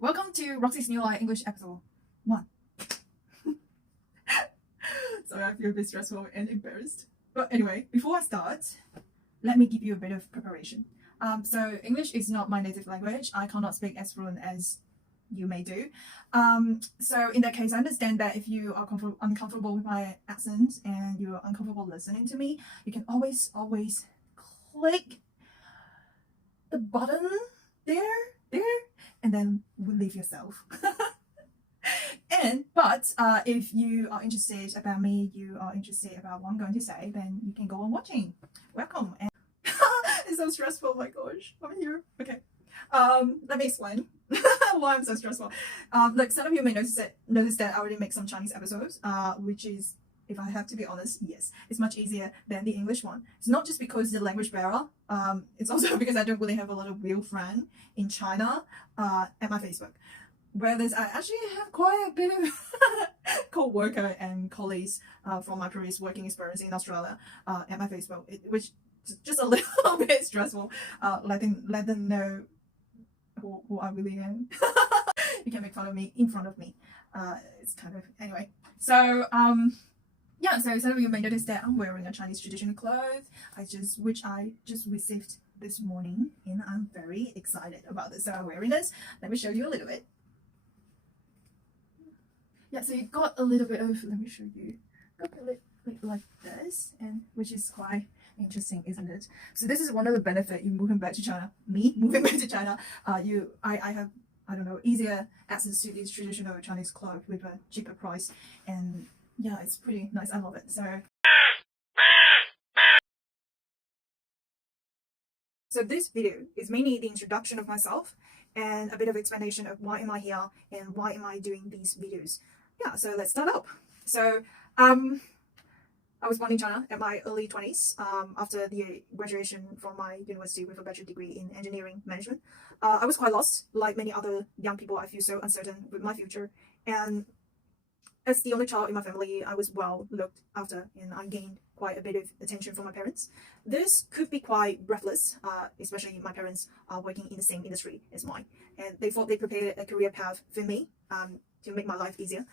Welcome to Roxy's New Life English episode 1. Sorry, I feel a bit stressful and embarrassed. But anyway, before I start, let me give you a bit of preparation. So English is not my native language. I cannot speak as fluent as you may do. So in that case, I understand that if you are uncomfortable with my accent and you're uncomfortable listening to me, you can always click the button there, and then leave yourself. But if you are interested about me, you are interested about what I'm going to say, then you can go on watching. Welcome. And it's so stressful. Oh my gosh, I'm here. Okay. Let me explain why I'm so stressful. Like some of you may notice that I already make some Chinese episodes, which is, if I have to be honest, yes, it's much easier than the English one. It's not just because the language barrier. It's also because I don't really have a lot of real friends in China at my Facebook. Whereas I actually have quite a bit of co-worker and colleagues from my previous working experience in Australia at my Facebook, which is just a little bit stressful. Let them know who I really am. You can make fun of me in front of me. It's kind of anyway. So yeah, so some of you may notice that I'm wearing a Chinese traditional clothes, which I just received this morning, and I'm very excited about this. So I'm wearing this. Let me show you a little bit. Yeah, so you got a little bit of, let me show you, got a little bit like this, and which is quite interesting, isn't it? So this is one of the benefits in moving back to China. Me moving back to China, I have, I don't know, easier access to these traditional Chinese clothes with a cheaper price, and yeah, it's pretty nice. I love it. So this video is mainly the introduction of myself and a bit of explanation of why am I here and why am I doing these videos. Yeah, so let's start up. So I was born in China at my early 20s after the graduation from my university with a bachelor degree in engineering management. I was quite lost. Like many other young people, I feel so uncertain with my future. And as the only child in my family, I was well looked after and I gained quite a bit of attention from my parents. This could be quite breathless, especially my parents are working in the same industry as mine. And they thought they prepared a career path for me to make my life easier.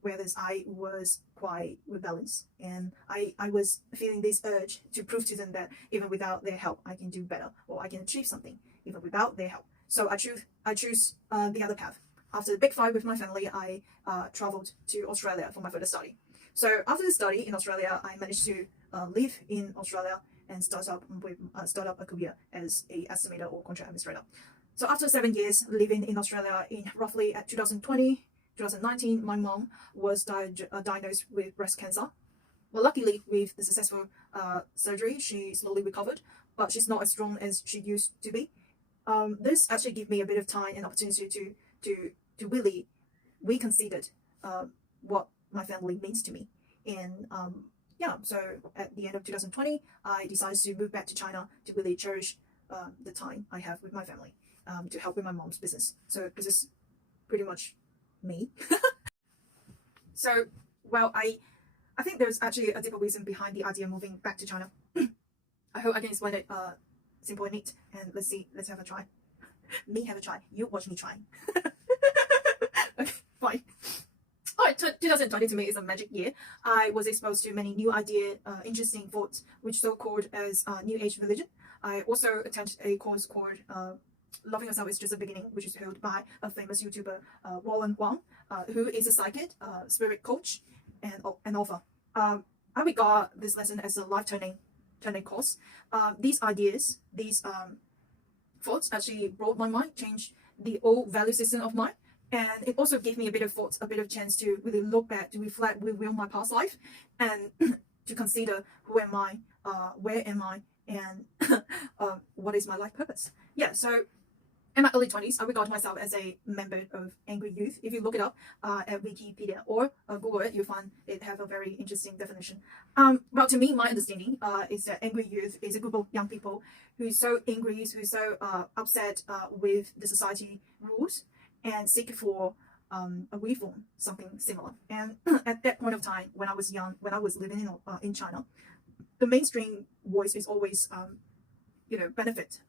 Whereas I was quite rebellious and I was feeling this urge to prove to them that even without their help, I can do better or I can achieve something even without their help. So I choose the other path. After the big fight with my family, I traveled to Australia for my further study. So after the study in Australia, I managed to live in Australia and start up a career as an estimator or contract administrator. So after 7 years living in Australia, in roughly at 2019, my mom was diagnosed with breast cancer. Well, luckily, with the successful surgery, she slowly recovered, but she's not as strong as she used to be. This actually gave me a bit of time and opportunity to really reconsider what my family means to me. And yeah, so at the end of 2020, I decided to move back to China to really cherish the time I have with my family to help with my mom's business. So this is pretty much me. So, well, I think there's actually a deeper reason behind the idea of moving back to China. I hope I can explain it simple and neat. And let's have a try. Me have a try. You watch me try. Okay, fine. Alright, 2020 to me is a magic year. I was exposed to many new ideas, interesting thoughts, which so-called as New Age religion. I also attended a course called Loving Yourself is Just a Beginning, which is held by a famous YouTuber, wont, who is a psychic, spirit coach, and author. I regard this lesson as a life-turning course. These ideas, these thoughts actually broke my mind, changed the old value system of mine. And it also gave me a bit of thoughts, a bit of chance to really look back, to reflect, review my past life, and to consider who am I, where am I, and what is my life purpose. Yeah, so in my early 20s, I regard myself as a member of Angry Youth. If you look it up at Wikipedia or Google it, you'll find it have a very interesting definition. Well, to me, my understanding is that Angry Youth is a group of young people who's so angry, who's so upset with the society rules, and seek for a reform, something similar. And at that point of time, when I was young, when I was living in China, the mainstream voice is always, benefit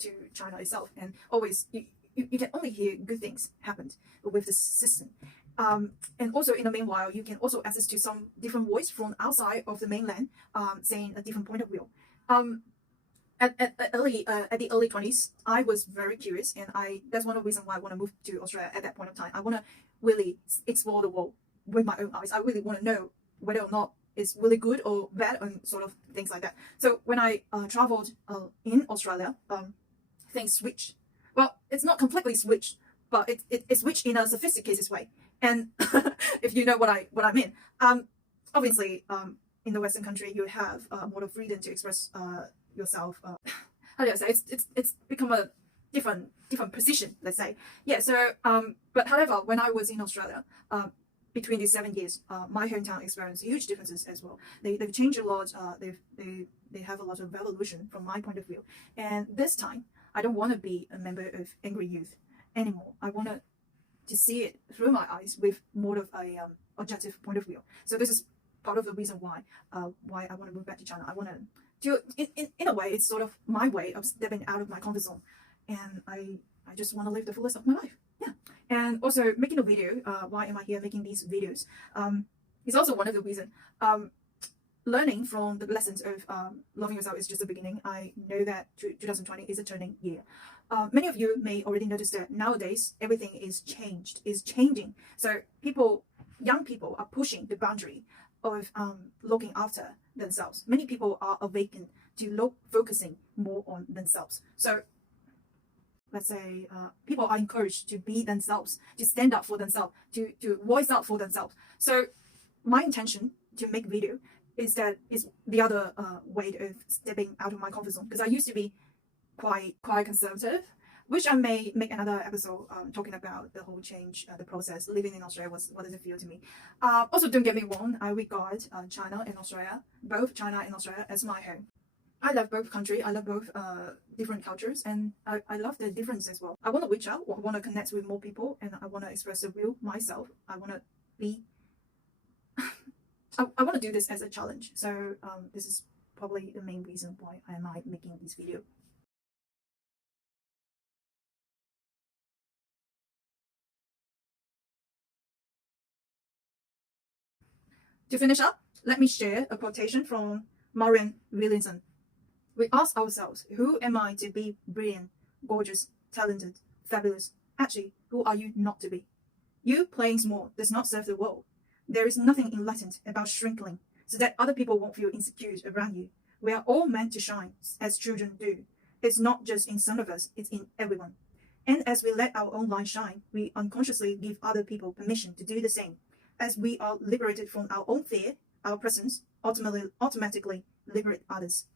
to China itself, and always you can only hear good things happened with this system. And also in the meanwhile, you can also access to some different voice from outside of the mainland, saying a different point of view. At the early 20s, I was very curious, and that's one of the reasons why I want to move to Australia at that point of time. I want to really explore the world with my own eyes. I really want to know whether or not it's really good or bad and sort of things like that. So when I traveled in Australia, things switched. Well, it's not completely switched, but it switched in a sophisticated way. And if you know what I mean, obviously, in the Western country, you have more of freedom to express yourself. How do I say? It's become a different position, let's say. Yeah. So, but however, when I was in Australia, between these 7 years, my hometown experienced huge differences as well. They've changed a lot. They have a lot of evolution from my point of view. And this time, I don't want to be a member of Angry Youth anymore. I want to see it through my eyes with more of a objective point of view. So this is part of the reason why I want to move back to China. I want to do in a way, it's sort of my way of stepping out of my comfort zone, and I just want to live the fullest of my life. Yeah. And also making a video, why am I here making these videos, is also one of the reasons. Learning from the lessons of loving yourself is just the beginning. I know that 2020 is a turning year. Many of you may already notice that nowadays everything is changing. So young people are pushing the boundary of looking after themselves. Many people are awakened to focusing more on themselves. So let's say people are encouraged to be themselves, to stand up for themselves, to voice out for themselves. So my intention to make video is the other way of stepping out of my comfort zone, because I used to be quite conservative, which I may make another episode talking about the whole change, the process living in Australia. What does it feel to me? Also, don't get me wrong, I regard China and Australia, both China and Australia, as my home. I love both countries. I love both different cultures, and I love the difference as well. I want to reach out, I want to connect with more people, and I want to express the real myself. I want to be I want to do this as a challenge. So this is probably the main reason why I am making this video. To finish up, let me share a quotation from Marianne Williamson. We ask ourselves, who am I to be brilliant, gorgeous, talented, fabulous? Actually, who are you not to be? You playing small does not serve the world. There is nothing enlightened about shrinking so that other people won't feel insecure around you. We are all meant to shine as children do. It's not just in some of us, it's in everyone. And as we let our own light shine, we unconsciously give other people permission to do the same. As we are liberated from our own fear, our presence automatically liberate others.